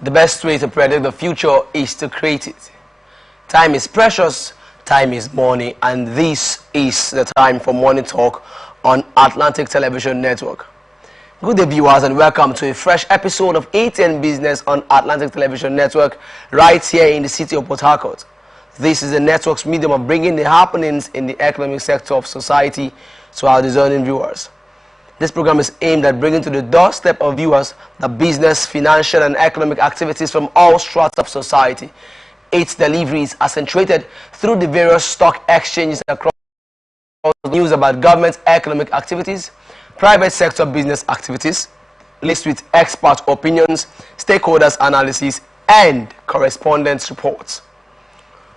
The best way to predict the future is to create it. Time is precious, time is money, and this is the time for Morning Talk on Atlantic Television Network. Good day, viewers, and welcome to a fresh episode of Atn Business on Atlantic Television Network right here in the city of Port Harcourt. This is the network's medium of bringing the happenings in the economic sector of society to our discerning viewers. This program is aimed at bringing to the doorstep of viewers the business, financial, and economic activities from all strata of society. Its delivery is accentuated through the various stock exchanges across news about government economic activities, private sector business activities, list with expert opinions, stakeholders analysis, and correspondence reports.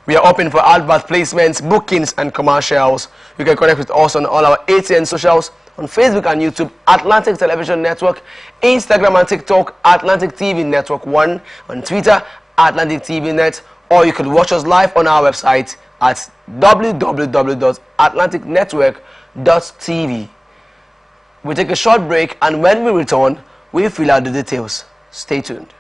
We are open for advert placements, bookings, and commercials. You can connect with us on all our ATN socials, on Facebook and YouTube, Atlantic Television Network, Instagram and TikTok, Atlantic TV Network 1, on Twitter, Atlantic TV Net, or you can watch us live on our website at www.atlanticnetwork.tv. We'll take a short break, and when we return, we'll fill out the details. Stay tuned.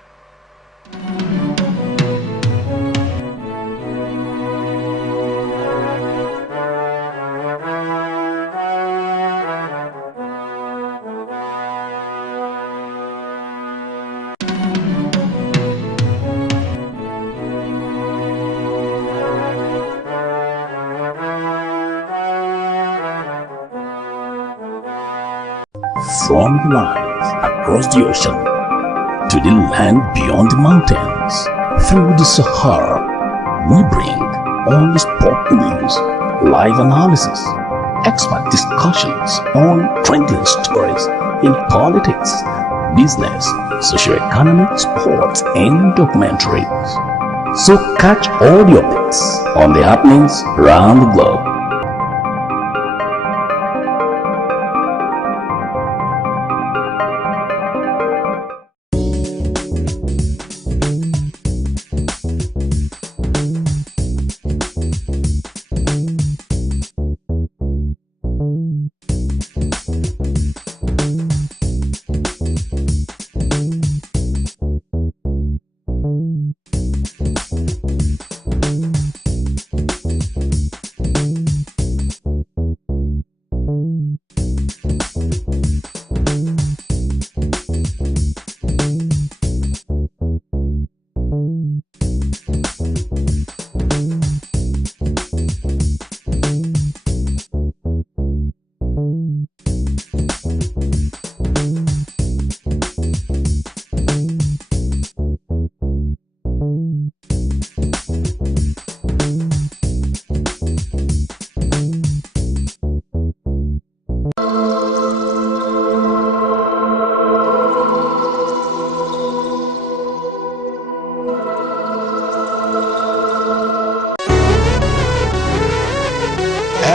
From the lines across the ocean to the land beyond the mountains, through the Sahara, we bring all the sport news, live analysis, expert discussions on trending stories in politics, business, socio-economic, sports, and documentaries. So catch all the updates on the happenings around the globe.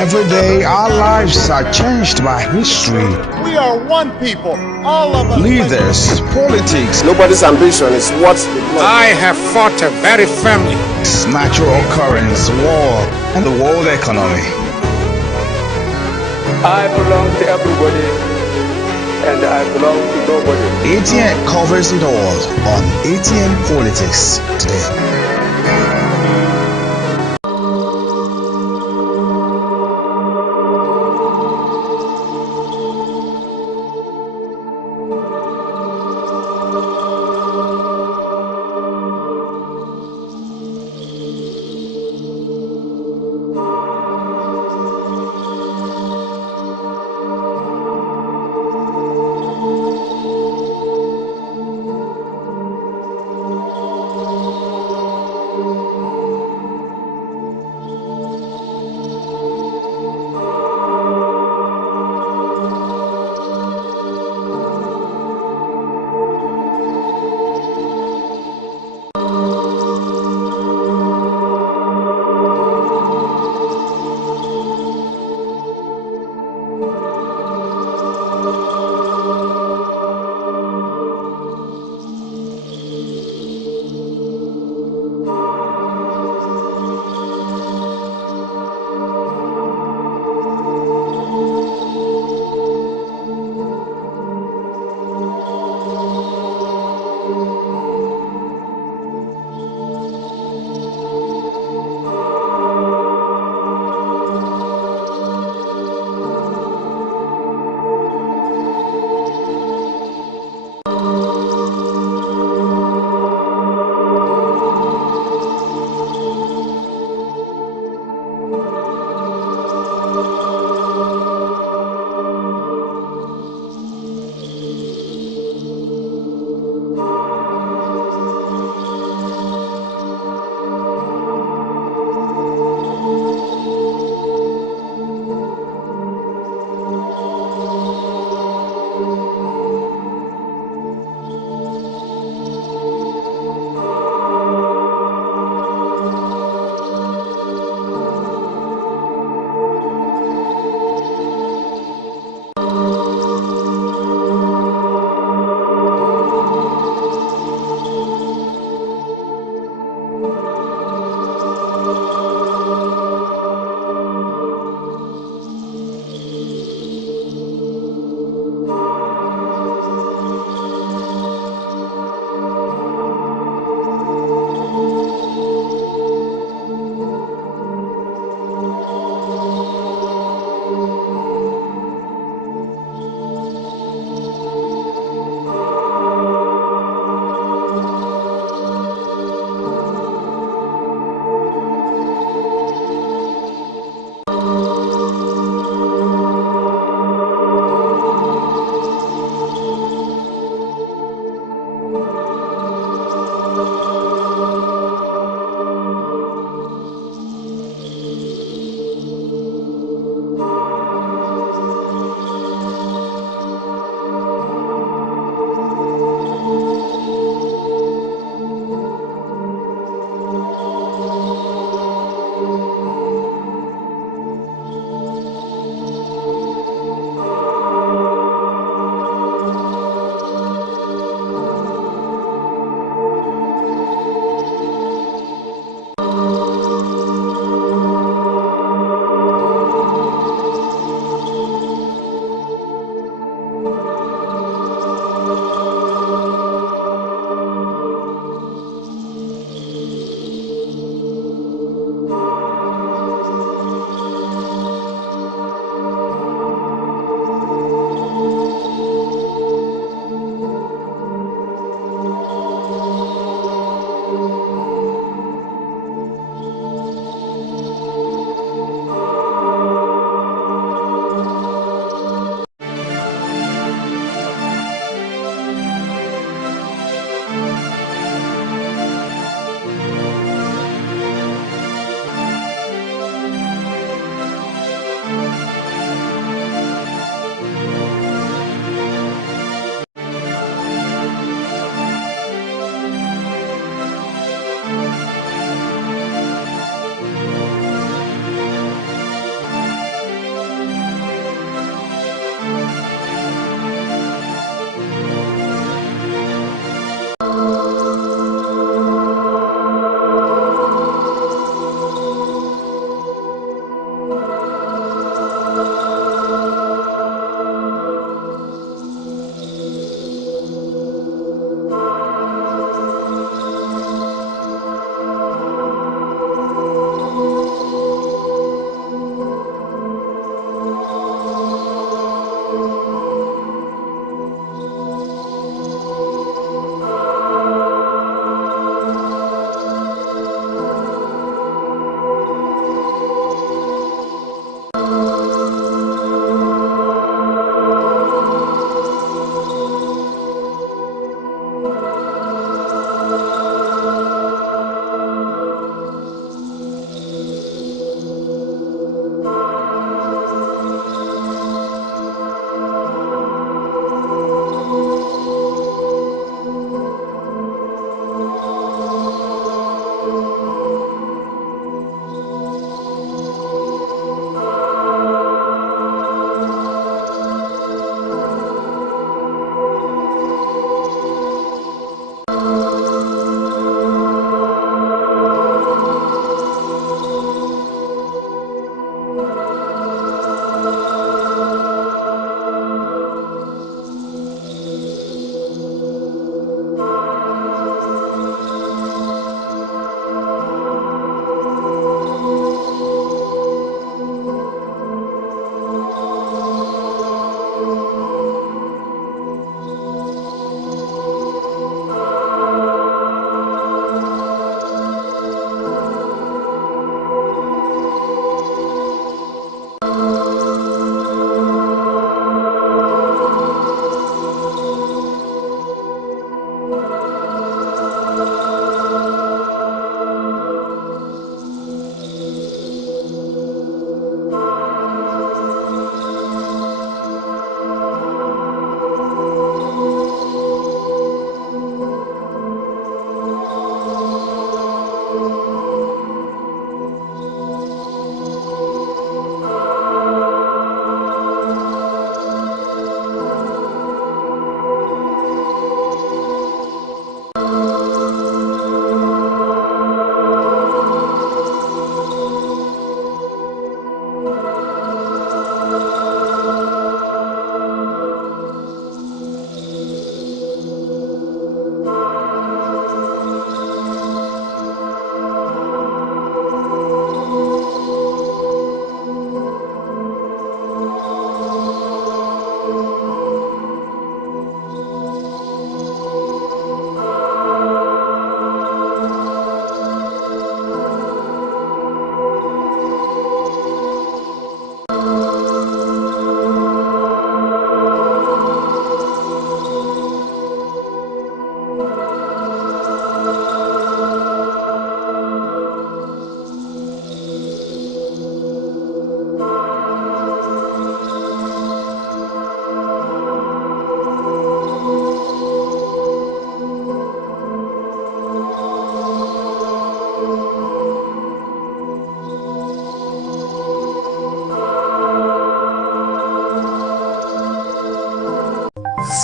Every day our lives are changed by history. We are one people, all of us. Leaders, politics. Nobody's ambition is what they want. I have fought a very family. Natural occurrence, war, and the world economy. I belong to everybody, and I belong to nobody. ATN covers it all on ATN Politics today.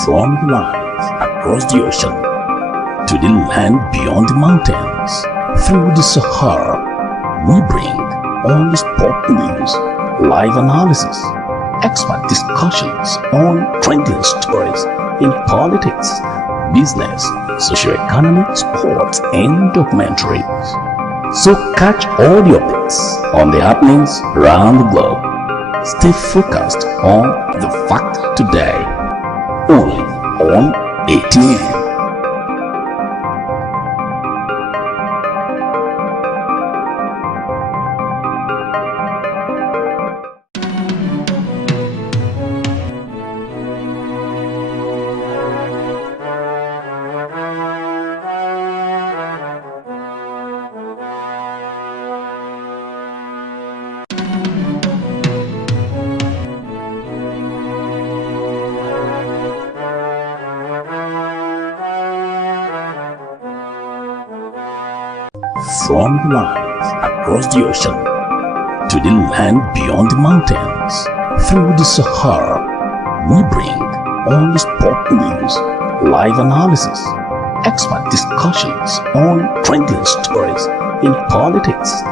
From the lines across the ocean to the land beyond the mountains, through the Sahara, we bring all the sport news, live analysis, expert discussions on trending stories in politics, business, socio-economic, sports, and documentaries. So catch all your updates on the happenings around the globe. Stay focused on the fact today, only on ATN. From the lines across the ocean to the land beyond the mountains, through the Sahara, we bring all the sport news, live analysis, expert discussions on trending stories in politics,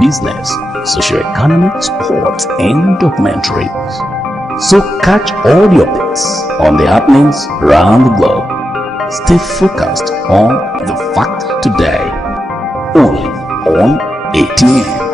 business, socio-economic, sports, and documentaries. So catch all the updates on the happenings around the globe. Stay focused on the fact today, only on ATN.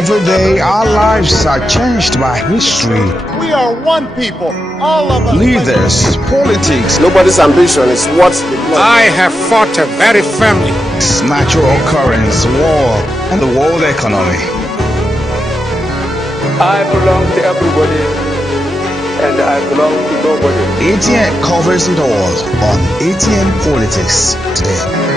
Every day our lives are changed by history, We are one people, all of us. leaders, politics, Nobody's ambition is what they want. I have fought a very family. natural occurrence, war, and the world economy. I belong to everybody, and I belong to nobody. ATN covers it all on ATN Politics today.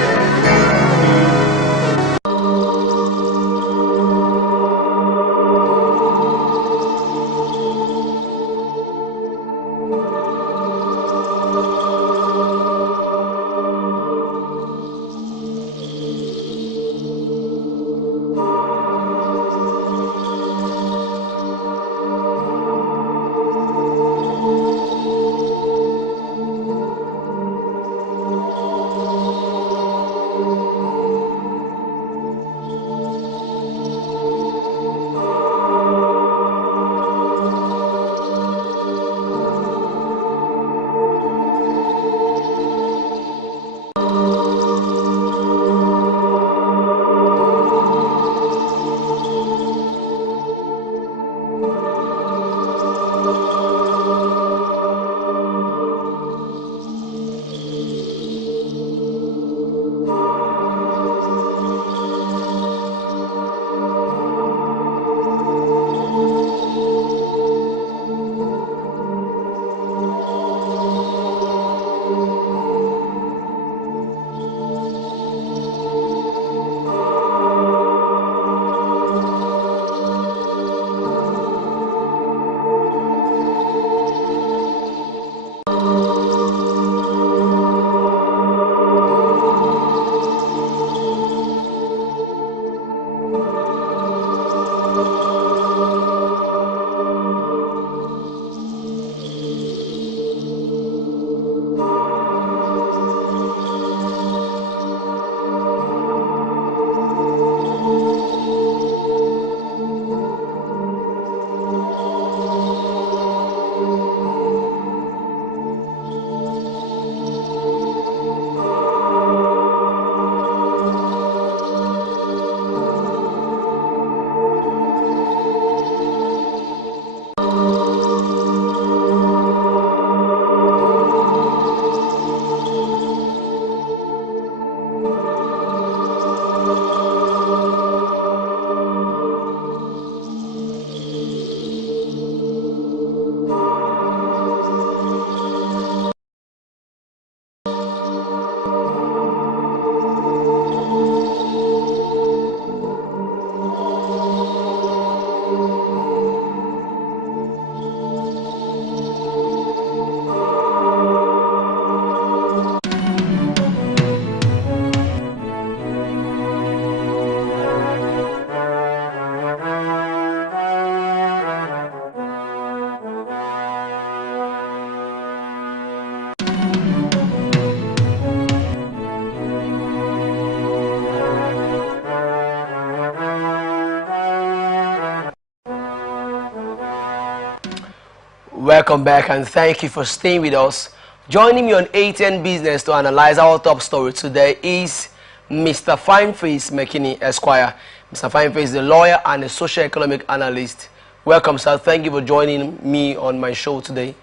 Welcome back and thank you for staying with us. Joining me on Atn Business to analyze our top story today is Mr. Fineface McKinney, Esquire. Mr. Fineface is a lawyer and a socio-economic analyst. Welcome, sir. Thank you for joining me on my show today.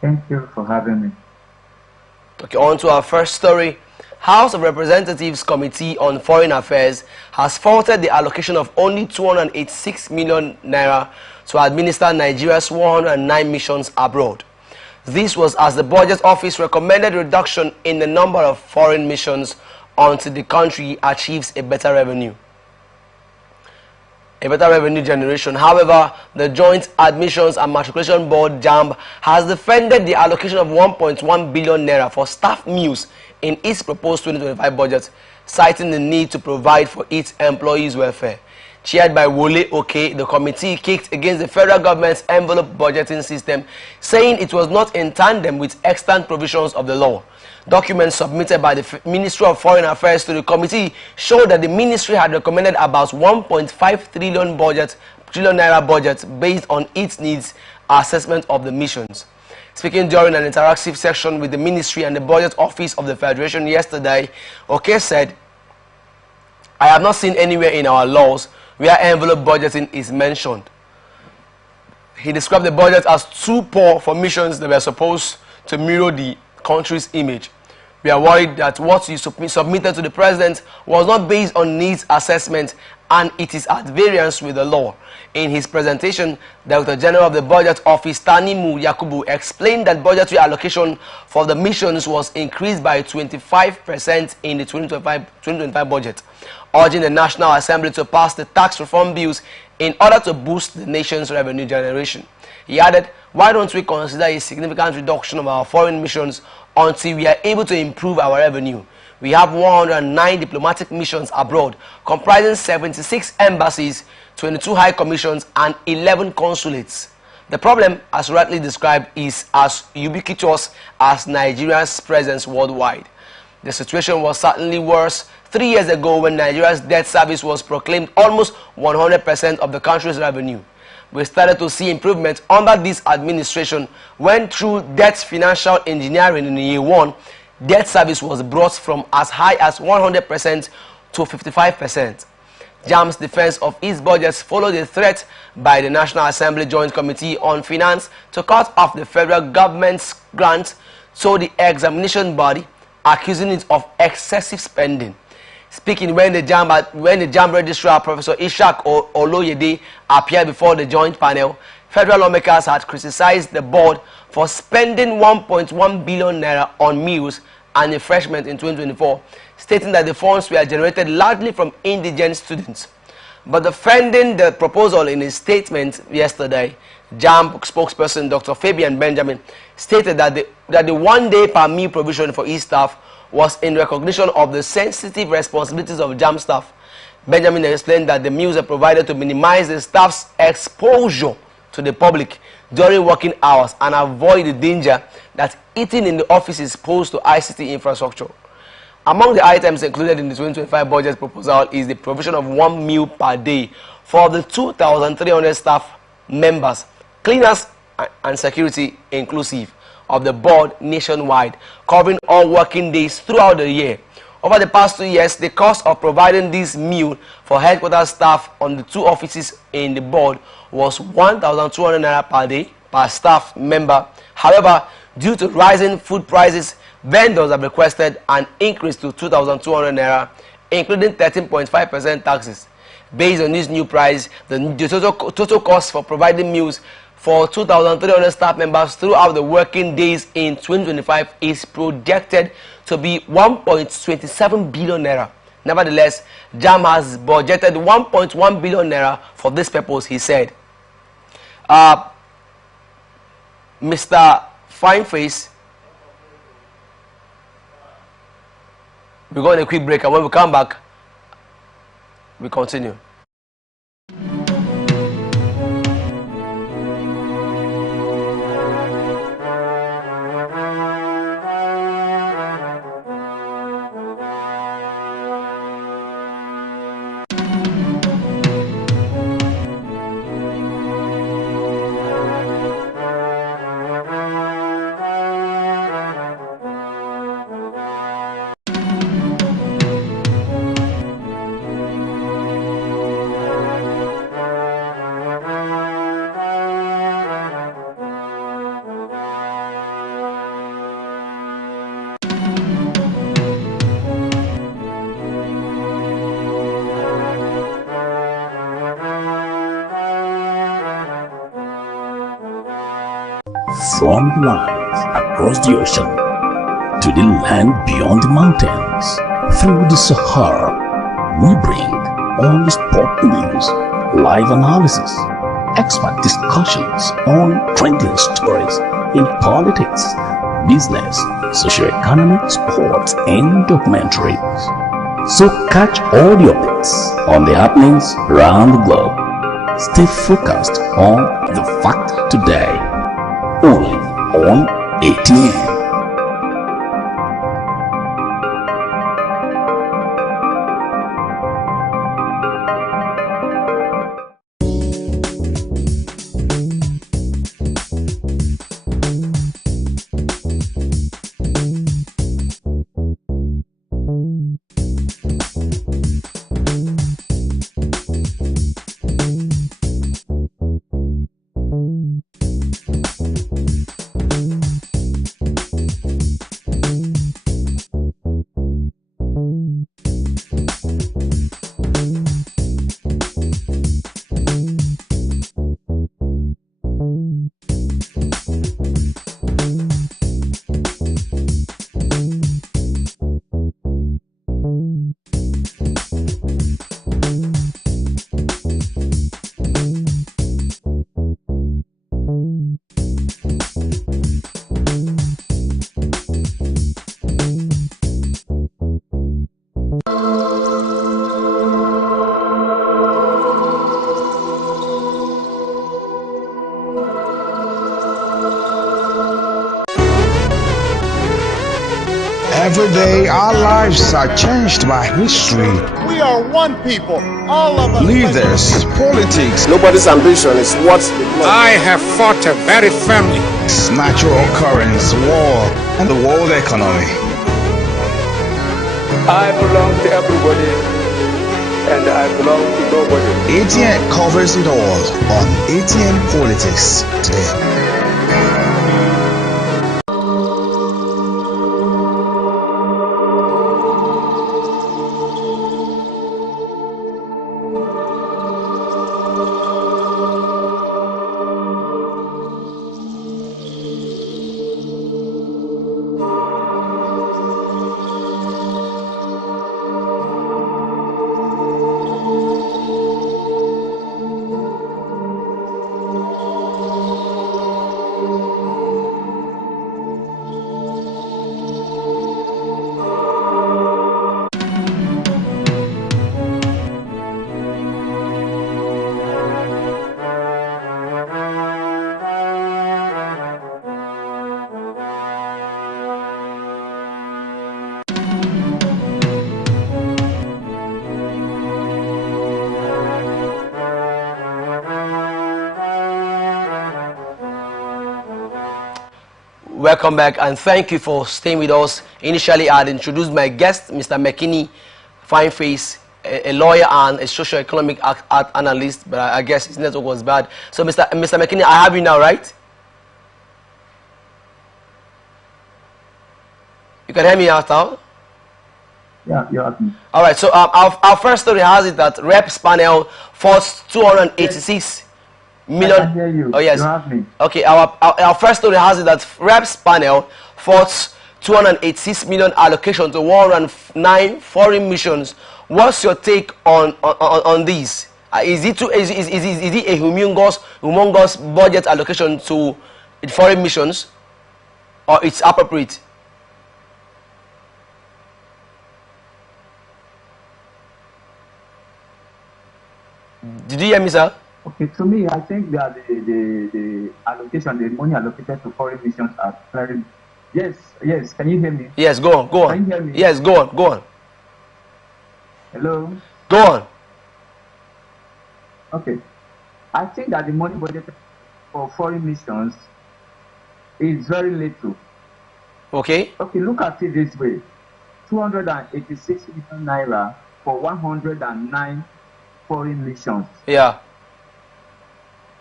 Thank you for having me. Okay, on to our first story. House of Representatives Committee on Foreign Affairs has faulted the allocation of only 286 million naira to administer Nigeria's 109 missions abroad. This was as the Budget Office recommended reduction in the number of foreign missions until the country achieves a better revenue generation. However, the Joint Admissions and Matriculation Board (JAMB) has defended the allocation of 1.1 billion naira for staff meals in its proposed 2025 budget, citing the need to provide for its employees' welfare. Chaired by Wole Oke, the committee kicked against the federal government's envelope budgeting system, saying it was not in tandem with extant provisions of the law. Documents submitted by the Ministry of Foreign Affairs to the committee showed that the ministry had recommended about 1.5 trillion naira budget based on its needs assessment of the missions. Speaking during an interactive session with the ministry and the Budget Office of the Federation yesterday, Oke said, "I have not seen anywhere in our laws where envelope budgeting is mentioned." He described the budget as too poor for missions that were supposed to mirror the country's image. "We are worried that what you submitted to the president was not based on needs assessment and it is at variance with the law." In his presentation, Director General of the Budget Office, Tanimu Yakubu, explained that budgetary allocation for the missions was increased by 25% in the 2025 budget, urging the National Assembly to pass the tax reform bills in order to boost the nation's revenue generation. He added, "Why don't we consider a significant reduction of our foreign missions until we are able to improve our revenue? We have 109 diplomatic missions abroad, comprising 76 embassies, 22 high commissions, and 11 consulates. The problem, as rightly described, is as ubiquitous as Nigeria's presence worldwide. The situation was certainly worse 3 years ago when Nigeria's debt service was proclaimed almost 100% of the country's revenue. We started to see improvement under this administration when, through debt financial engineering in year 1, debt service was brought from as high as 100% to 55%. JAMB's defense of its budgets followed a threat by the National Assembly Joint Committee on Finance to cut off the federal government's grant to the examination body, accusing it of excessive spending. Speaking when the JAMB registrar, Professor Ishak Oloyede, appeared before the joint panel, federal lawmakers had criticized the board for spending 1.1 billion naira on meals and refreshment in 2024, stating that the funds were generated largely from indigent students. But defending the proposal in his statement yesterday, JAMB spokesperson Dr. Fabian Benjamin stated that the 1 day per meal provision for each staff was in recognition of the sensitive responsibilities of JAMB staff. Benjamin explained that the meals are provided to minimize the staff's exposure to the public during working hours and avoid the danger that eating in the offices pose to ICT infrastructure. Among the items included in the 2025 budget proposal is the provision of 1 meal per day for the 2,300 staff members, cleaners and security inclusive, of the board nationwide, covering all working days throughout the year. Over the past 2 years, the cost of providing this meal for headquarters staff on the 2 offices in the board was 1,200 naira per day per staff member. However, due to rising food prices, vendors have requested an increase to 2,200 naira, including 13.5% taxes. Based on this new price, the total cost for providing meals for 2,300 staff members throughout the working days in 2025 is projected to be 1.27 billion naira. Nevertheless, JAMB has budgeted 1.1 billion naira for this purpose, he said. Mr. Fineface, we're going on a quick break, and when we come back, we continue. from the lands across the ocean to the land beyond the mountains. Through the Sahara, we bring all the sport news, live analysis, expert discussions on trending stories in politics, business, socio-economic, sports, and documentaries. So catch all the updates on the happenings around the globe. Stay focused on the fact today, only on ATN. Every day our lives are changed by history. We are one people, all of us. Leaders, politics, Nobody's ambition is what I have fought a very family. natural occurrence, war, and the world economy. I belong to everybody and I belong to nobody. ATN covers it all on ATN Politics today. Welcome back and thank you for staying with us. Initially, I had introduced my guest, Mr. McKinney, fine face, a lawyer and a socio-economic art analyst, but I guess his network was bad. So, Mr. McKinney, I have you now, right? You can hear me out now? Yeah, you have me. All right, so our first story has it that Reps panel forced 286 million. I can hear you. Oh, yes. You have me. Okay, our first story has it that Reps panel forced 286 million allocation to 109 foreign missions. What's your take on this? Is it a humongous budget allocation to foreign missions, or it's appropriate? Did you hear me, sir? Okay, to me, I think that the allocation, the money allocated to foreign missions are very. Yes. Can you hear me? Yes, go on. Can you hear me? Yes, go on. Hello. Go on. Okay, I think that the money budgeted for foreign missions is very little. Okay. Okay, look at it this way: 286 million naira for 109 foreign missions. Yeah.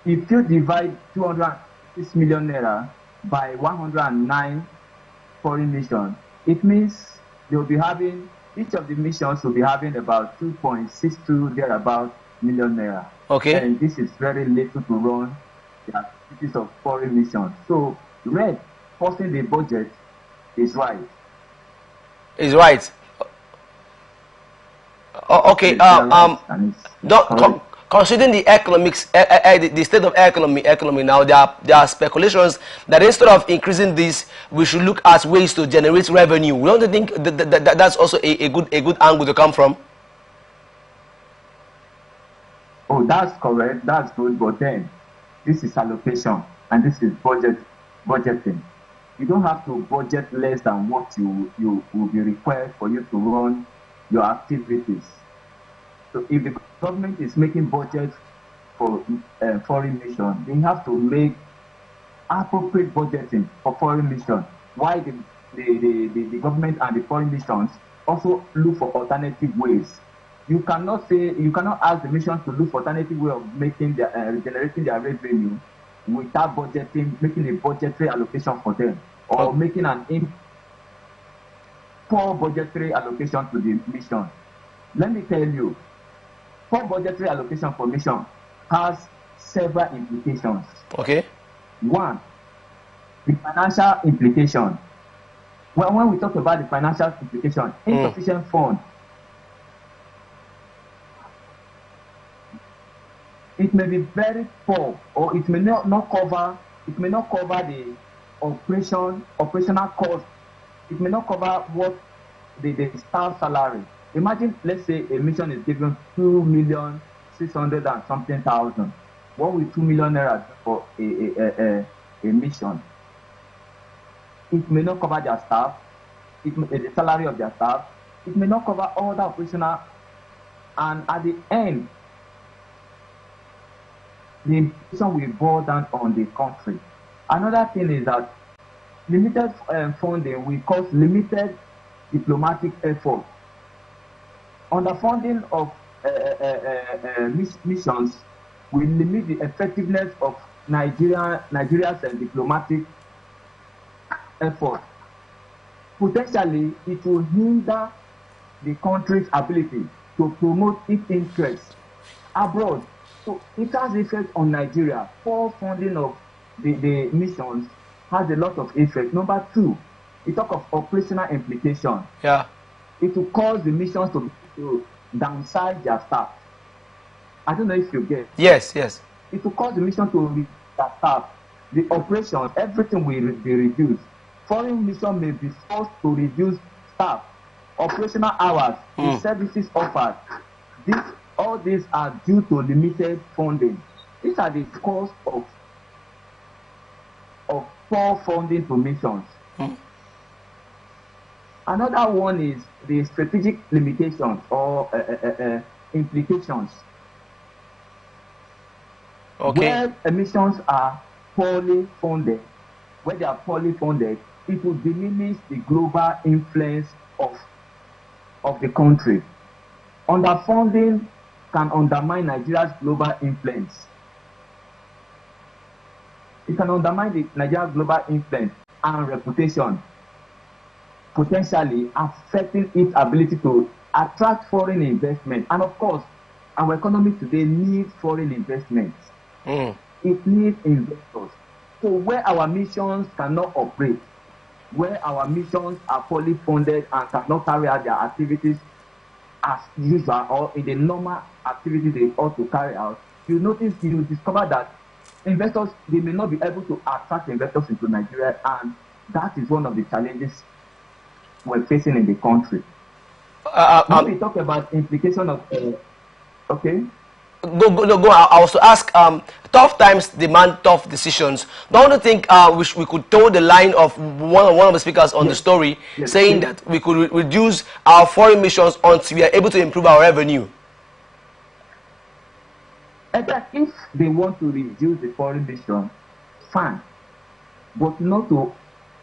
If you divide 206 million naira by 109 foreign missions, it means they'll be having, each of the missions will be having about 2.62 thereabout million naira. Okay. And this is very little to run the activities of foreign missions. So Red forcing the budget is right. Is right. Okay. Yes, they are right, and it's correct. Considering the economics, the state of economy now, there are speculations that instead of increasing this, we should look at ways to generate revenue. We don't think that's also a good angle to come from. Oh, that's correct. That's good. But then, this is allocation, and this is budgeting. You don't have to budget less than what you will be required for you to run your activities. So if the government is making budget for foreign mission, they have to make appropriate budgeting for foreign mission. Why the government and the foreign missions also look for alternative ways. You cannot ask the mission to look for alternative way of making their generating their revenue without budgeting, making a budgetary allocation for them, or making poor budgetary allocation to the mission. Let me tell you, poor budgetary allocation for mission has several implications. Okay. One, the financial implication. When we talk about the financial implication, insufficient fund, it may be very poor, or it may not cover the operational cost. It may not cover what the staff salary. Imagine, let's say a mission is given 2,600,000 and something thousand. What will 2 million naira for a mission? It may not cover their staff, the salary of their staff. It may not cover all the operational, and at the end, the mission will boil down on the country. Another thing is that limited funding will cause limited diplomatic effort. Underfunding of missions will limit the effectiveness of Nigeria's diplomatic effort. Potentially, it will hinder the country's ability to promote its interests abroad. So it has effect on Nigeria. Poor funding of the missions has a lot of effect. Number two, we talk of operational implication. Yeah. It will cause the missions to downsize their staff. I don't know if you get. Yes. It will cause the mission to reduce their staff. The operations, everything will be reduced. Foreign mission may be forced to reduce staff, operational hours, the services offered. All these are due to limited funding. These are the costs of poor funding to missions. Another one is the strategic limitations or implications. Okay. Where missions are poorly funded, it will diminish the global influence of the country. Underfunding can undermine Nigeria's global influence. It can undermine Nigeria's global influence and reputation, potentially affecting its ability to attract foreign investment. And of course, our economy today needs foreign investment. It needs investors. So where our missions cannot operate, where our missions are poorly funded and cannot carry out their activities as usual or in the normal activities they ought to carry out, you discover that investors, they may not be able to attract investors into Nigeria, and that is one of the challenges we're facing in the country. When we talk about implication of okay. Go. I was to ask. Tough times demand tough decisions. Don't you think we could toe the line of one of the speakers on the story, saying that we could reduce our foreign missions until we are able to improve our revenue? And that if they want to reduce the foreign mission, fine, but not to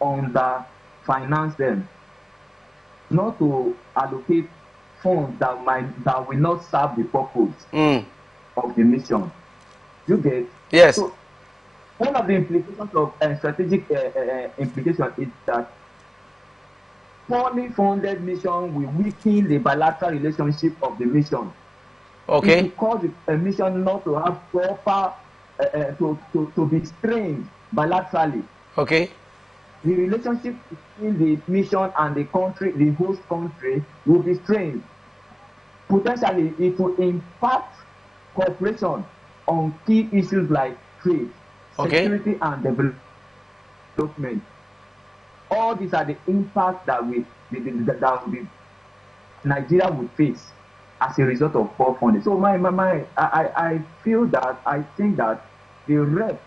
underfinance them, not to allocate funds that will not serve the purpose of the mission. You get? Yes. So one of the implications of strategic implication is that poorly funded mission will weaken the bilateral relationship of the mission. Okay. It will cause a mission not to have proper to be strained bilaterally. Okay. The relationship between the mission and the country, the host country, will be strained. Potentially, it will impact cooperation on key issues like trade, Okay. security, and development. All these are the impacts that Nigeria would face as a result of poor funding. So I feel that, I think that the rep,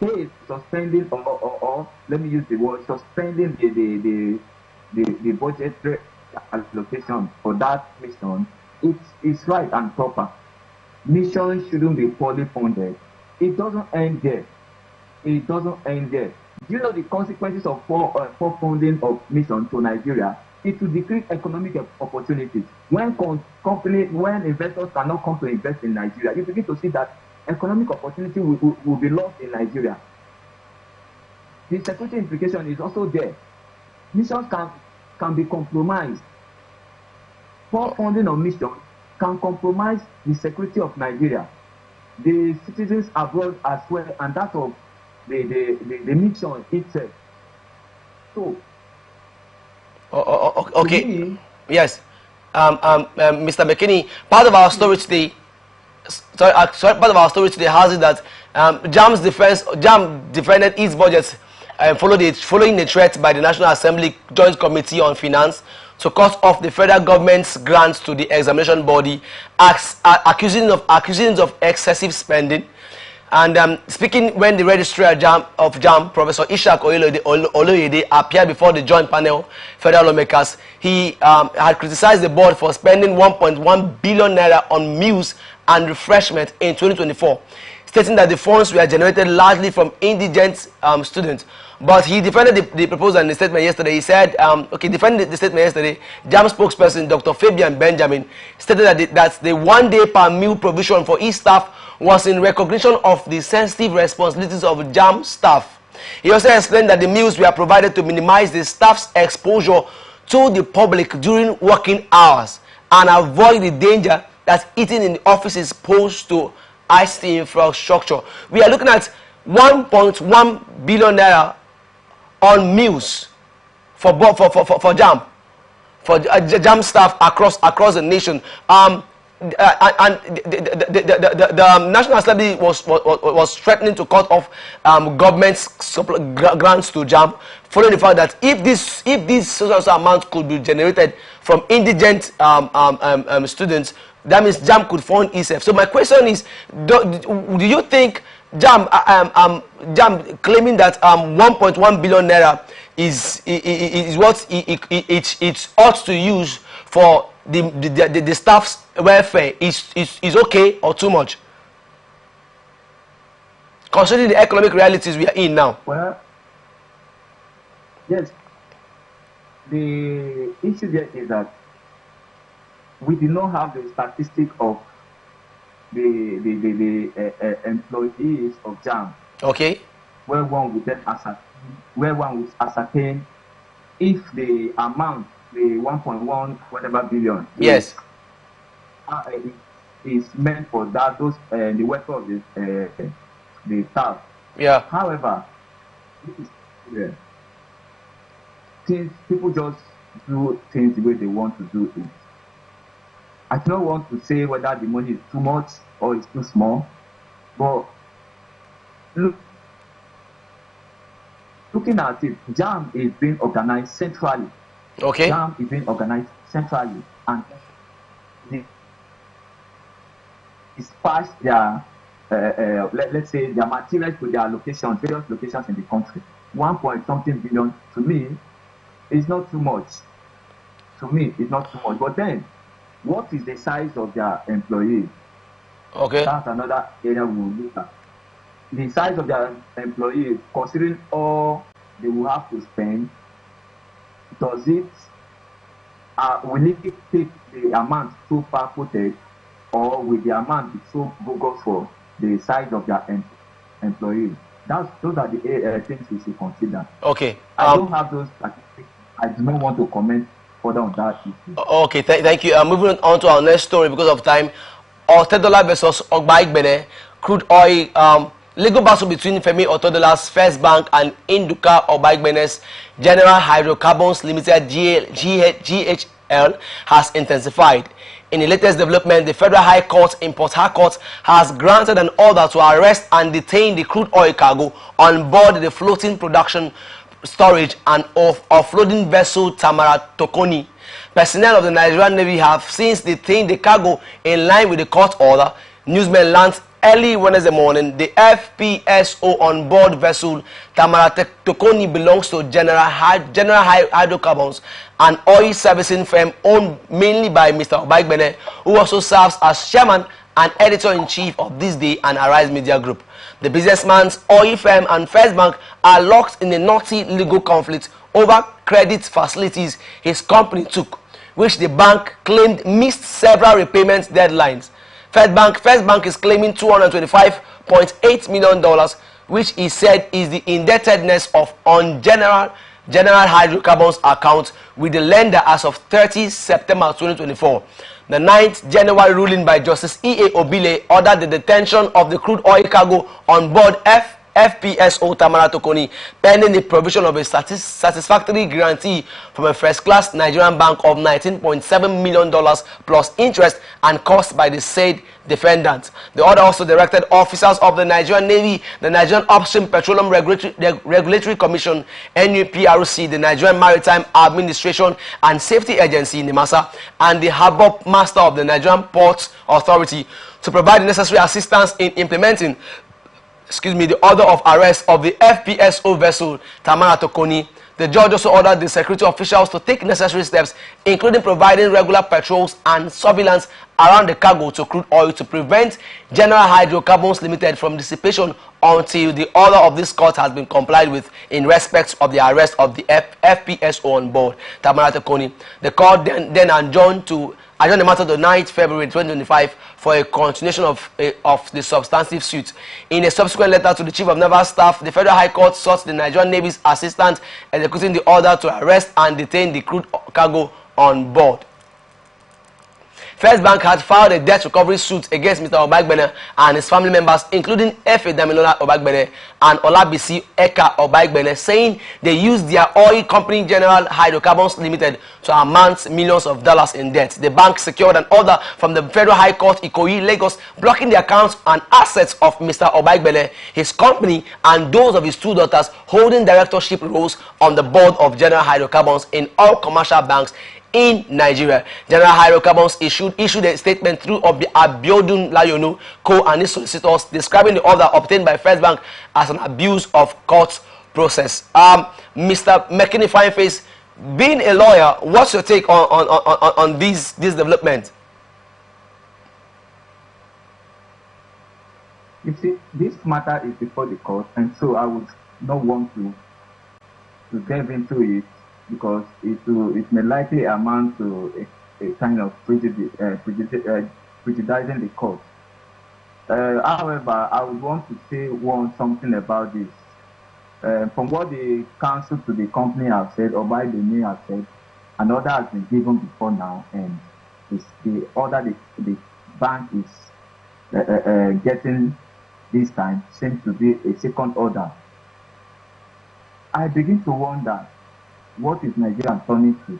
they is suspending or let me use the word suspending the budgetary allocation for that mission. It's right and proper. Mission shouldn't be poorly funded. It doesn't end there. It doesn't end there. Do you know the consequences of poor funding of mission to Nigeria? It will decrease economic opportunities. When when investors cannot come to invest in Nigeria, you begin to see that economic opportunity will be lost in Nigeria. The security implication is also there. Missions can be compromised. Poor funding of mission can compromise the security of Nigeria, the citizens abroad as well, and that of the mission itself. So, Okay. me, Yes. Mr. McKinney, part of our story today. Part of our story today has it that JAM defended its budget following the threat by the National Assembly Joint Committee on Finance to cut off the federal government's grants to the examination body, accusing of excessive spending. And speaking when the registrar of JAM, Professor Ishak Oloyede, appeared before the joint panel federal lawmakers, he had criticized the board for spending 1.1 billion naira on meals and refreshment in 2024, stating that the funds were generated largely from indigent students. But he defended the proposal in the statement yesterday. He said, defending the statement yesterday, JAM spokesperson Dr. Fabian Benjamin stated that the 1 day per meal provision for each staff was in recognition of the sensitive responsibilities of JAM staff. He also explained that the meals were provided to minimize the staff's exposure to the public during working hours and avoid the danger that eating in the offices pose to ICT infrastructure. We are looking at 1.1 billion naira on meals for JAM, for JAM staff across the nation. And the National Assembly was threatening to cut off government's grants to JAM, following the fact that if this social amount could be generated from indigent students, that means JAM could fund itself. So my question is, do you think JAM claiming that 1.1 billion naira is what it ought to use for the staff's welfare is okay or too much, considering the economic realities we are in now? Well, yes. The issue there is that we do not have the statistic of the employees of JAM. Okay. Where one would ascertain if the amount, the 1.1 whatever billion, Yes, is meant for those the welfare of the staff. yeah. However, since people just do things the way they want to do it, I don't want to say whether the money is too much or it's too small, but looking at it, JAM is being organized centrally. Okay. JAM is being organized centrally, and they dispatch their, let's say, their materials to their locations, various locations in the country. 1.something billion to me is not too much. To me, it's not too much. But then, what is the size of their employees? Okay. That's another area we will look at. The size of their employees, considering all they will have to spend, does it, will it take the amount so far quoted, or will the amount be so bogus for the size of their employees? Those are the things we should consider. Okay. I don't have those statistics. I do not want to comment further on that issue. Okay, thank you. Moving on to our next story because of time. $10 versus Ogba Igbene, crude oil legal battle between Femi Otodola's First Bank and Induka Obaigbene's General Hydrocarbons Limited GHL has intensified. In the latest development, the Federal High Court in Port Harcourt has granted an order to arrest and detain the crude oil cargo on board the floating production, storage and offloading vessel Tamara Tokoni. Personnel of the Nigerian Navy have since detained the cargo in line with the court order. Newsmen learned early Wednesday morning the FPSO on board vessel Tamara Tokoni belongs to General Hydrocarbons, an oil servicing firm owned mainly by Mr. Obaigbene, who also serves as chairman and editor-in-chief of This Day and Arise Media Group. The businessman's oil firm and First Bank are locked in a knotty legal conflict over credit facilities his company took, which the bank claimed missed several repayment deadlines. First Bank is claiming $225.8 million, which he said is the indebtedness of on General Hydrocarbons account with the lender as of 30 September 2024. The 9th January ruling by Justice E.A. Obile ordered the detention of the crude oil cargo on board FPSO Tamara Tokoni, pending the provision of a satisfactory guarantee from a first-class Nigerian bank of $19.7 million plus interest and cost by the said defendant. The order also directed officers of the Nigerian Navy, the Nigerian Upstream Petroleum Regulatory Commission, NUPRC, the Nigerian Maritime Administration and Safety Agency, NIMASA, and the Harbour Master of the Nigerian Ports Authority to provide the necessary assistance in implementing the order of arrest of the FPSO vessel Tamara Tokoni. The judge also ordered the security officials to take necessary steps, including providing regular patrols and surveillance around the cargo to crude oil to prevent General Hydrocarbons Limited from dissipation until the order of this court has been complied with in respect of the arrest of the FPSO on board Tamara Tokoni. The court then adjourned the matter to 9th February 2025 for a continuation of the substantive suit. In a subsequent letter to the Chief of Naval Staff, the Federal High Court sought the Nigerian Navy's assistance executing the order to arrest and detain the crude cargo on board. First Bank had filed a debt recovery suit against Mr. Obaigbene and his family members, including F.A. Damilola Obaigbene and Olabisi Eka Obaigbene, saying they used their oil company General Hydrocarbons Limited to amount millions of dollars in debt. The bank secured an order from the Federal High Court, Ikoyi, Lagos, blocking the accounts and assets of Mr. Obaigbene, his company, and those of his two daughters holding directorship roles on the board of General Hydrocarbons in all commercial banks in Nigeria. General Hydrocarbons issued a statement through Abiodun Layonu, Co. and his solicitors, describing the order obtained by First Bank as an abuse of court process. Mr. McKinney Fineface, being a lawyer, what's your take on this development? You see, this matter is before the court, and so I would not want to delve into it, because it may likely amount to a kind of prejudicing the court. However, I would want to say something about this. From what the counsel to the company have said, or by the name have said, an order has been given before now, and the order the bank is getting this time seems to be a second order. I begin to wonder, what is Nigeria turning to?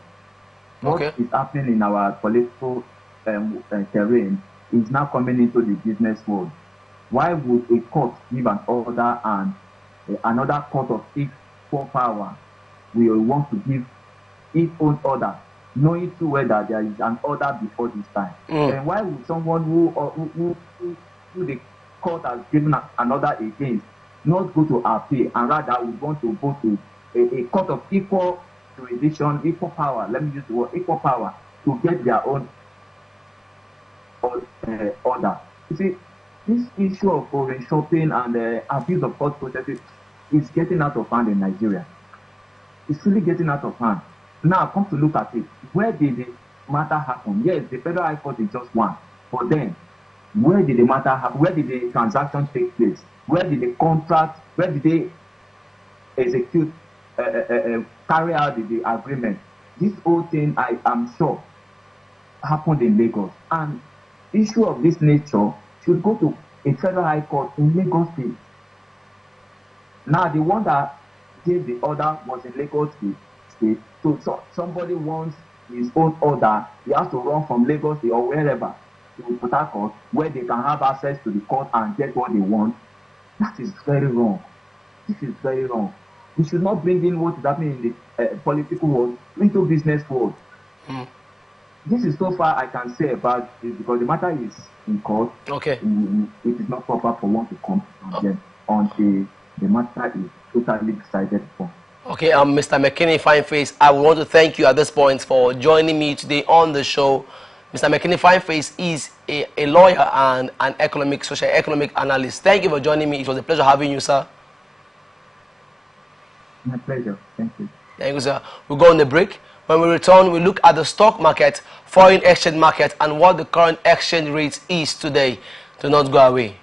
What is happening in our political terrain is now coming into the business world. Why would a court give an order and another court of equal power will want to give its own order, knowing too well that there is an order before this time? And why would someone who the court has given an order against not go to appeal, and rather would want to go to a court of equal jurisdiction, equal power, let me use the word equal power, to get their own order? You see, this issue of foreign shopping and abuse of court processes is getting out of hand in Nigeria. It's really getting out of hand. Now, come to look at it. Where did the matter happen? Yes, the Federal High Court is just one. But then, where did the matter happen? Where did the transaction take place? Where did the contract, where did they execute, carry out the agreement? This whole thing, I am sure, happened in Lagos. And issue of this nature should go to a Federal High Court in Lagos State. Now, the one that gave the order was in Lagos State. So somebody wants his own order, he has to run from Lagos State or wherever to Port Harcourt, where they can have access to the court and get what they want. That is very wrong. This is very wrong. We should not bring in what is happening in the political world into business world. This is so far I can say about it, because the matter is in court. Okay. It is not proper for one to come to them until the matter is totally decided upon. Okay, Mr. McKinney Fineface, I want to thank you at this point for joining me today on the show. Mr. McKinney Fineface is a lawyer and an social economic analyst. Thank you for joining me. It was a pleasure having you, sir. My pleasure. Thank you. Thank you, sir. We'll go on the break. When we return, we look at the stock market, foreign exchange market, and what the current exchange rate is today. Do not go away.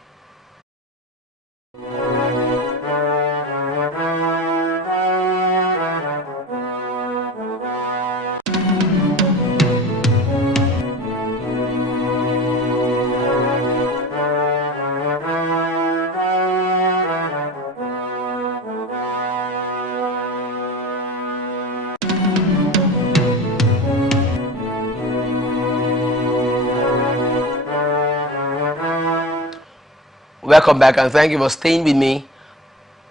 Welcome back and thank you for staying with me.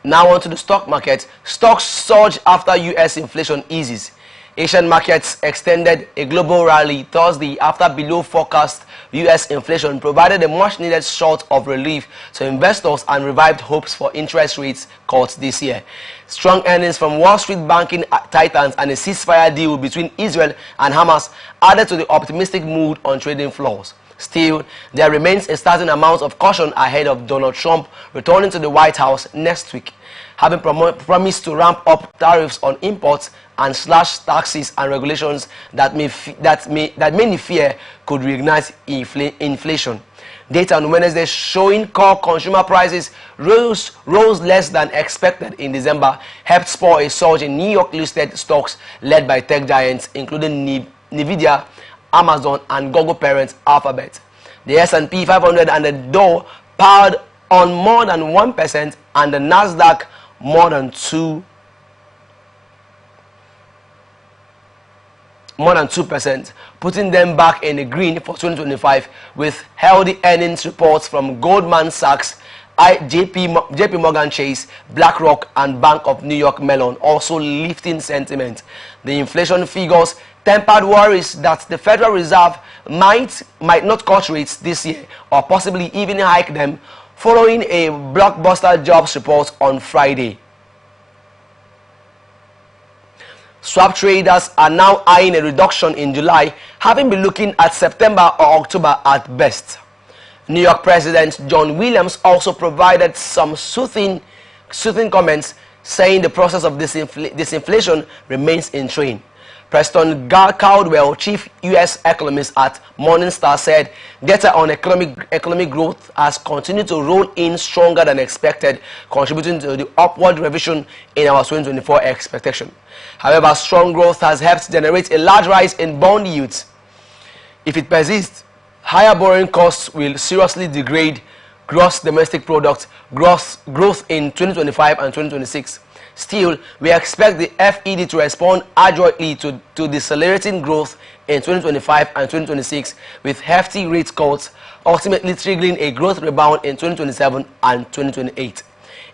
Now on to the stock market. Stocks surge after US inflation eases. Asian markets extended a global rally Thursday after below forecast US inflation provided a much needed shot of relief to investors and revived hopes for interest rates cuts this year. Strong earnings from Wall Street banking titans and a ceasefire deal between Israel and Hamas added to the optimistic mood on trading floors. Still, there remains a certain amount of caution ahead of Donald Trump returning to the White House next week, having promised to ramp up tariffs on imports and slash taxes and regulations that many fear could reignite inflation. Data on Wednesday showing core consumer prices rose less than expected in December helped spur a surge in New York listed stocks led by tech giants including Nvidia, Amazon and Google parent Alphabet. The S&P 500 and the Dow powered on more than 1% and the Nasdaq more than 2%, putting them back in the green for 2025 with healthy earnings reports from Goldman Sachs, JP Morgan Chase, BlackRock and Bank of New York Mellon also lifting sentiment. The inflation figures tempered worries that the Federal Reserve might not cut rates this year or possibly even hike them following a blockbuster jobs report on Friday. Swap traders are now eyeing a reduction in July, having been looking at September or October at best. New York President John Williams also provided some soothing comments, saying the process of disinflation remains in train. Preston Caldwell, chief U.S. economist at Morningstar, said data on economic growth has continued to roll in stronger than expected, contributing to the upward revision in our 2024 expectation. However, strong growth has helped generate a large rise in bond yields. If it persists, higher borrowing costs will seriously degrade gross domestic product growth in 2025 and 2026. Still, we expect the FED to respond adroitly to decelerating growth in 2025 and 2026 with hefty rate cuts, ultimately triggering a growth rebound in 2027 and 2028.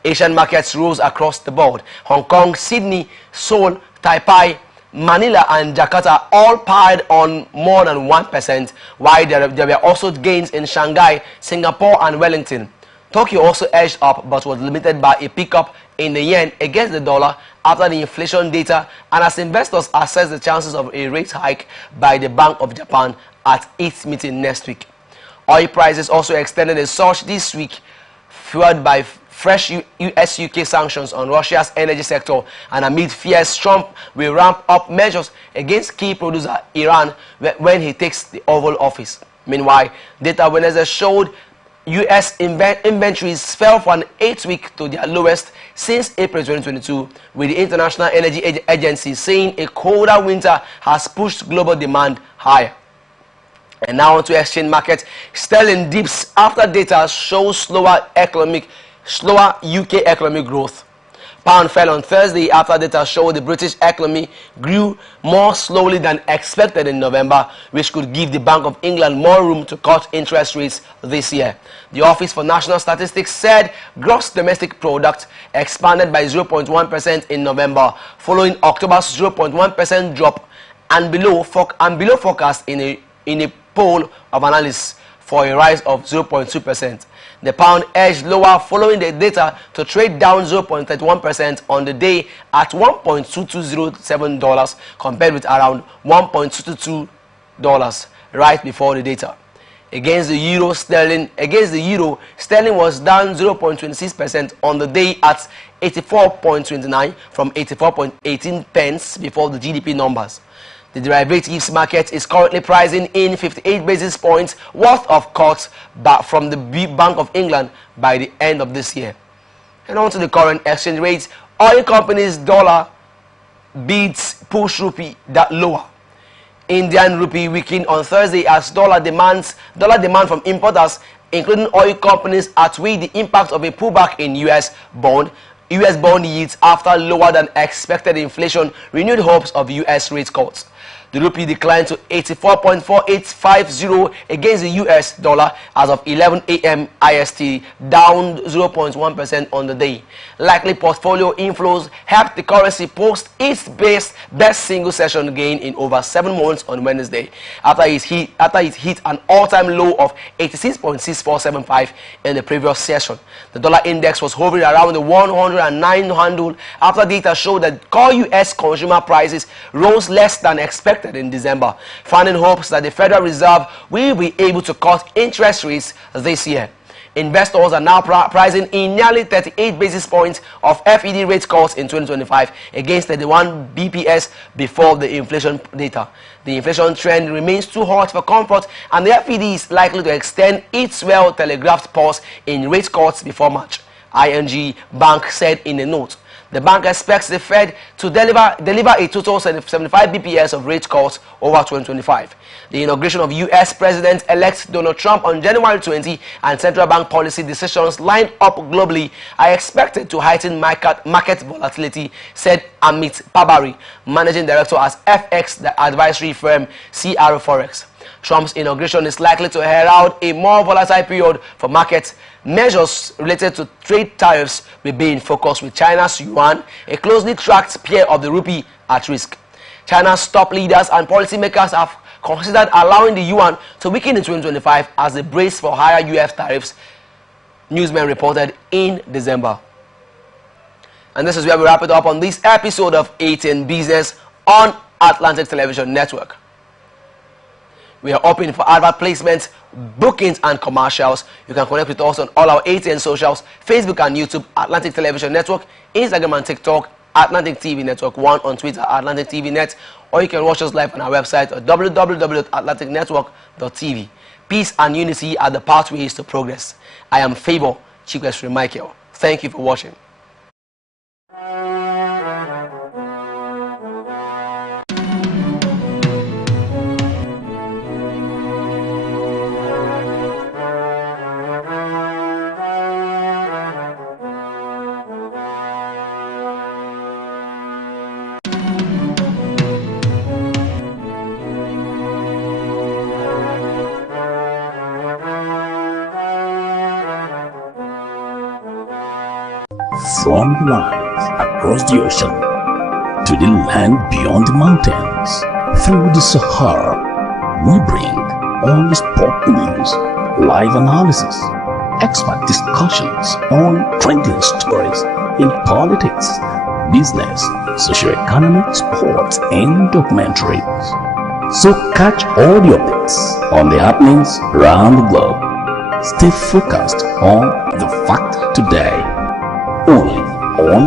Asian markets rose across the board. Hong Kong, Sydney, Seoul, Taipei, Manila and Jakarta all piled on more than 1%, while there were also gains in Shanghai, Singapore and Wellington. Tokyo also edged up but was limited by a pickup in the yen against the dollar after the inflation data and as investors assess the chances of a rate hike by the Bank of Japan at its meeting next week. Oil prices also extended a surge this week, fueled by fresh US-UK sanctions on Russia's energy sector and amid fears Trump will ramp up measures against key producer Iran when he takes the Oval Office. Meanwhile, data Wednesday showed US inventories fell for an 8-week to their lowest since April 2022, with the International Energy Agency saying a colder winter has pushed global demand higher. And now on to exchange market. Sterling dips after data shows slower UK economic growth. Pound fell on Thursday after data showed the British economy grew more slowly than expected in November, which could give the Bank of England more room to cut interest rates this year. The Office for National Statistics said gross domestic product expanded by 0.1% in November, following October's 0.1% drop and below forecast in a poll of analysts for a rise of 0.2%. The pound edged lower following the data to trade down 0.31% on the day at $1.2207 compared with around $1.222 right before the data. Against the euro, sterling was down 0.26% on the day at 84.29 from 84.18 pence before the GDP numbers. The derivatives market is currently pricing in 58 basis points worth of cuts from the Bank of England by the end of this year. And on to the current exchange rates. Oil companies' dollar bids push rupee that lower. Indian rupee weakened on Thursday as dollar demand from importers, including oil companies, outweighed the impact of a pullback in US bond yields after lower than expected inflation renewed hopes of US rate cuts. The rupee declined to 84.4850 against the US dollar as of 11 a.m. IST, down 0.1% on the day. Likely portfolio inflows helped the currency post its best single session gain in over 7 months on Wednesday, after it hit an all-time low of 86.6475 in the previous session. The dollar index was hovering around the 109 handle after data showed that core US consumer prices rose less than expected in December, finding hopes that the Federal Reserve will be able to cut interest rates this year. Investors are now pricing in nearly 38 basis points of FED rate cuts in 2025 against 31 BPS before the inflation data. The inflation trend remains too hot for comfort, and the FED is likely to extend its well-telegraphed pause in rate cuts before March, ING Bank said in a note. The bank expects the Fed to deliver a total 75 BPS of rate cuts over 2025. The inauguration of U.S. President-elect Donald Trump on January 20 and central bank policy decisions lined up globally are expected to heighten market volatility, said Amit Pabari, managing director at FX, the advisory firm CR Forex. Trump's inauguration is likely to herald a more volatile period for markets. Measures related to trade tariffs will be in focus, with China's yuan, a closely tracked peer of the rupee, at risk. China's top leaders and policymakers have considered allowing the yuan to weaken in 2025 as a brace for higher US tariffs, newsmen reported in December. And this is where we wrap it up on this episode of Atn Business on Atlantic Television Network. We are open for advert placements, bookings, and commercials. You can connect with us on all our ATN socials, Facebook and YouTube, Atlantic Television Network, Instagram and TikTok, Atlantic TV Network 1, on Twitter, Atlantic TV Net, or you can watch us live on our website at www.atlanticnetwork.tv. Peace and unity are the pathways to progress. I am Favor Chikwesri Michael. Thank you for watching. From life across the ocean to the land beyond the mountains, through the Sahara, we bring all the sport news, live analysis, expert discussions on trending stories in politics, business, socio-economic, sports, and documentaries. So catch all the updates on the happenings around the globe. Stay focused on the fact today. Only on